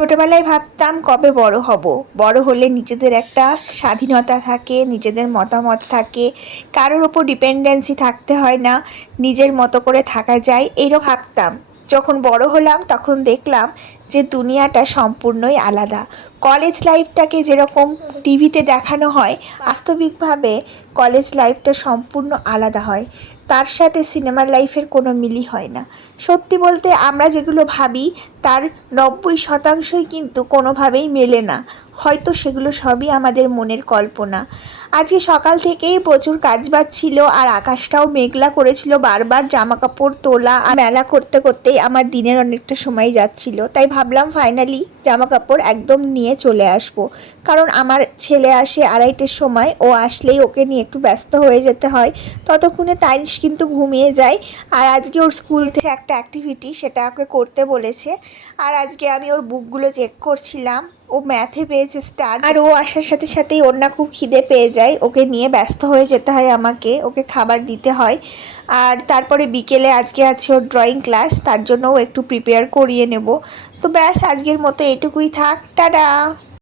ছোটবেলায় ভাবতাম কবে বড় হব, বড় হলে নিজেদের একটা স্বাধীনতা থাকে, নিজেদের মতামত থাকে, কারোর ওপর ডিপেন্ডেন্সি থাকতে হয় না, নিজের মতো করে থাকা যায়, এরকম ভাবতাম। যখন বড় হলাম তখন দেখলাম যে দুনিয়াটা সম্পূর্ণই আলাদা। কলেজ লাইফটাকে যেরকম টিভিতে দেখানো হয়, বাস্তবিকভাবে কলেজ লাইফটা সম্পূর্ণ আলাদা হয়। তার সাথে সিনেমার লাইফের কোনো মিলই হয় না। সত্যি বলতে আমরা যেগুলো ভাবি তার 90% কিন্তু কোনোভাবেই মেলে না। হয়তো সেগুলো সবই আমাদের মনের কল্পনা। আজকে সকাল থেকেই প্রচুর কাজবাজ ছিল, আর আকাশটাও মেঘলা করেছিল। বারবার জামা কাপড় তোলা আর মেলা করতে করতেই আমার দিনের অনেকটা সময় যাচ্ছিল। তাই ভাবলাম ফাইনালি জামা কাপড় একদম নিয়ে চলে আসব। কারণ আমার ছেলে আসে 2:30-এর সময়, ও আসলেই ওকে নিয়ে একটু ব্যস্ত হয়ে যেতে হয়। ততক্ষণে তাইশ কিন্তু ঘুমিয়ে যায়। আর আজকে ওর স্কুল থেকে একটা অ্যাক্টিভিটি, সেটা ওকে করতে বলেছে। আর আজকে আমি ওর বুকগুলো চেক করছিলাম। ও ম্যাথে পেয়েছে স্টার, আর ও আসার সাথে সাথেই ওর না খুব খিদে পেয়ে যায়। ওকে নিয়ে ব্যস্ত হয়ে যেতে হয়, আমাকে ওকে খাবার দিতে হয়। আর তারপরে বিকেলে আজকে আছে ওর ড্রয়িং ক্লাস, তার জন্য ও একটু প্রিপেয়ার করিয়ে নেব। তো ব্যাস, আজকের মতো এটুকুই থাক, টাটা।